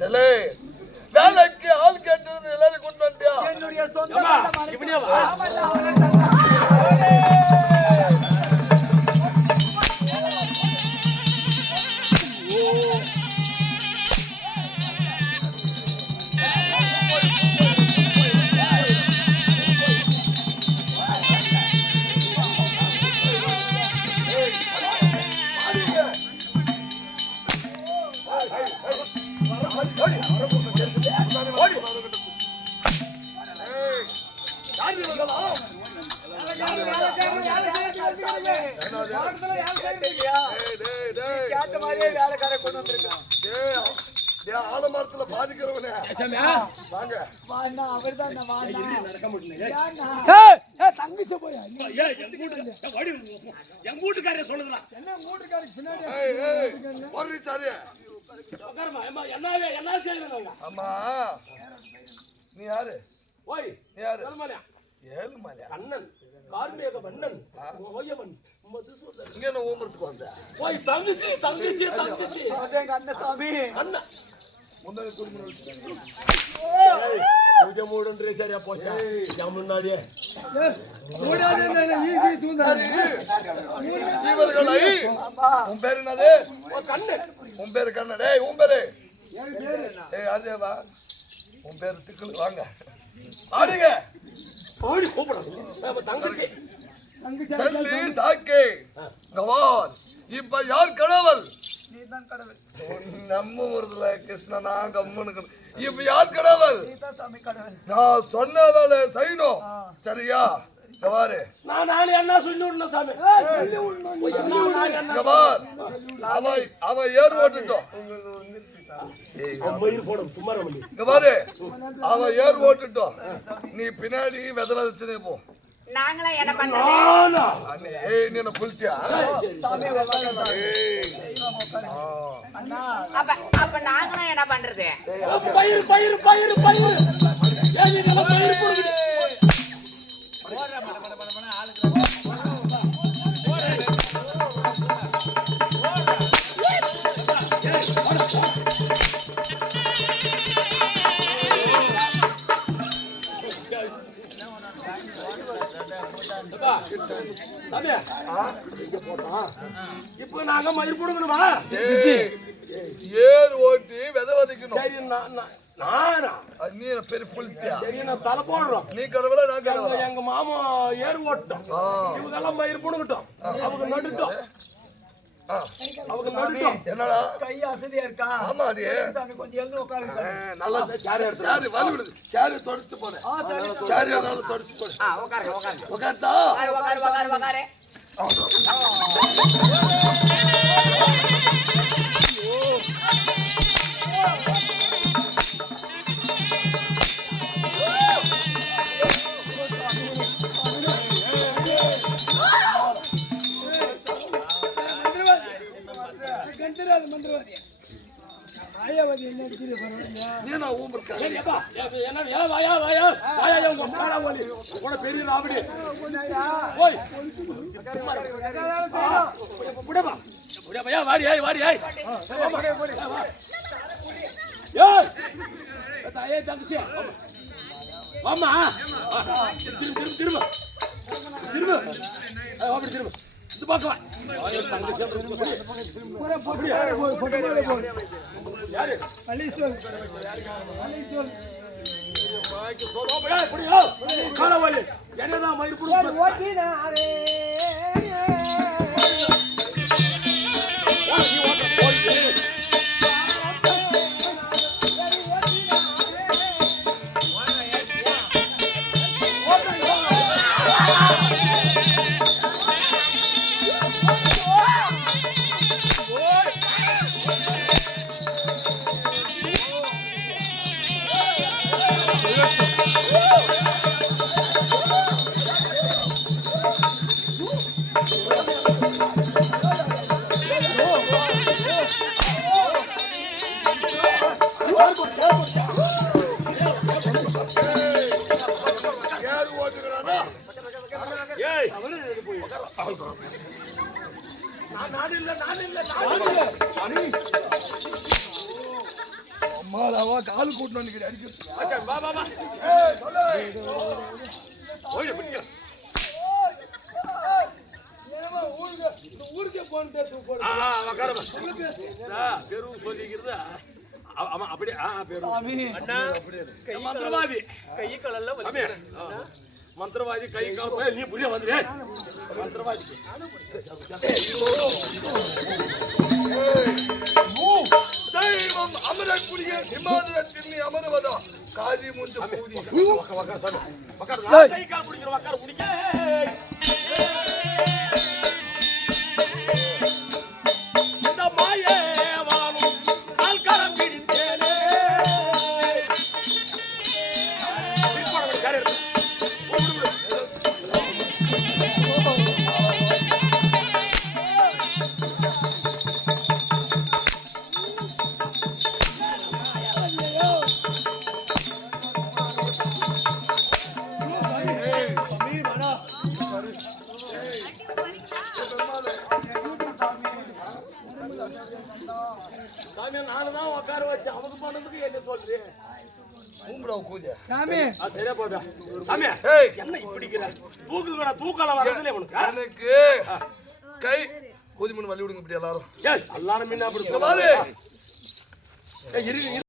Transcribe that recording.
செல்லே வேலைக்கு ஆள் கேட்டது எல்லாரும் கொண்டு வந்துட்டியா? என்னுடைய சொந்த ஆலமரத்துல பாதிக்கிறவனே எங்க வீட்டுக்காரே சொல்லுங்களா என்ன செய்யணும்? ஆமா நீ யாரு? ஓய் நீ யாரு? ஏழுமலை அண்ணன் கார்மேக மன்னன் ஓயவன் இங்க என்ன ஊம்பறதுக்கு வந்த? ஓய் தங்கச்சி தங்கச்சி தங்கச்சி எங்க அண்ணன் சாமி அண்ணன் முன்னாடி குடும்பம் பூஜை மூடுன்றே சரியா போச்சா முன்னாடியே உன் பேரு என்னது? கண்ணன். உன் பேரு கண்ணன். டேய் உன் பேரு அதேவா? உன் பேரு திக்குள். வாங்க ஆடுங்க. ஓடி கூப்பிடுறோம் தங்கச்சி சல்லி சாக்கே கவால். இப்ப யார் கடவுள்? நீதான் கடவுள். நம்ம ஊர்ல கிருஷ்ணனா கம்முன்னு. இப்ப யார் கடவுள்? நீதான் சாமி கடவுள். நான் சொன்ன வேலை செய்யணும் சரியா? சவாரு நான் நாளை என்ன சொல்லி விடணும் சாமி? அவ ஏர் ஓட்டுட்டோம். அவ ஏர் ஓட்டுட்டோம். நீ பின்னாடி வித விதைச்சுனே போ. நாங்களா என்ன பண்றது? நீ என்ன புளிச்சியா? அப்ப நாங்களா என்ன பண்றது? பயிர் பயிர் பயிர் பயிர் பயிர் போடுங்க. இப்ப நாங்க மயிர் போடுங்கணுமா? ஏர் ஓட்டி வித விதைக்கணும். சரி நானா நீ பெரிய புளிச்சியா? சரி நான் தலை போடுறோம். நீ கடவுளா நான் கடவுளா? எங்க மாமா ஏறு ஓட்டோம். இவங்கெல்லாம் மயிர் போடுங்கட்டும். அவங்க நடுட்டோம். அவங்க நடுட்டோம். என்னடா கை அசதியா இருக்கா? ஆமாடி சாமி கொஞ்சம் எழுந்து உட்காருங்க சாமி. நல்லா சாரி வலி விடுது. சாரி தொடச்சு போடு. சாரி நல்லா தொடச்சு போடு. உட்காருங்க உட்காருங்க உட்கார்ந்தா? உட்காரு உட்காரு உட்காரு. பெரிய ராவடி வாடி தங்கச்சியா ஆமா திரும்ப திரும்ப திரும்ப அப்படி திரும்ப இது பார்க்கலாம். என்னதான் மயிர் மாலாவா காலு கூட்டணும் நினைக்கிறேன் அடிக்க அச்சா, வா வா வா சொல்லு ஓய்டு பிடிக்க ஊருக்கே போன் பேச போடு உக்காரமா பெரு சொல்லிக்கிறது ஆமா அப்படியே பெரு அண்ணா மந்திரவாதி கை காலல்ல வந்து மந்திரவாதி கை கால் போய் நீ புரிய வந்துரு மந்திரவாதி தெய்வம் அமரக்கூடிய சிம்மாசனத்தில் நீ அமருவதா காதி முஞ்சு பூதி கை கால் பிடிக்கிற உக்கார பிடிக்க இந்த மாயே வாழும் ஆள்காரம் பிடித்தேனே சாமி நானுதான் உட்கார வச்சு அவங்க பண்ணதுக்கு என்ன சொல்றேன் கும்பிட கூஜ சாமி சரியா போதா சாமி என்ன இப்படிக்கிற தூக்கலாம் வரதுல உனக்கு எனக்கு கை கூதி மணி வழி விடுங்க இப்படி எல்லாரும் எல்லாரும் முன்ன அப்படி பாரு சொல்லுவாங்க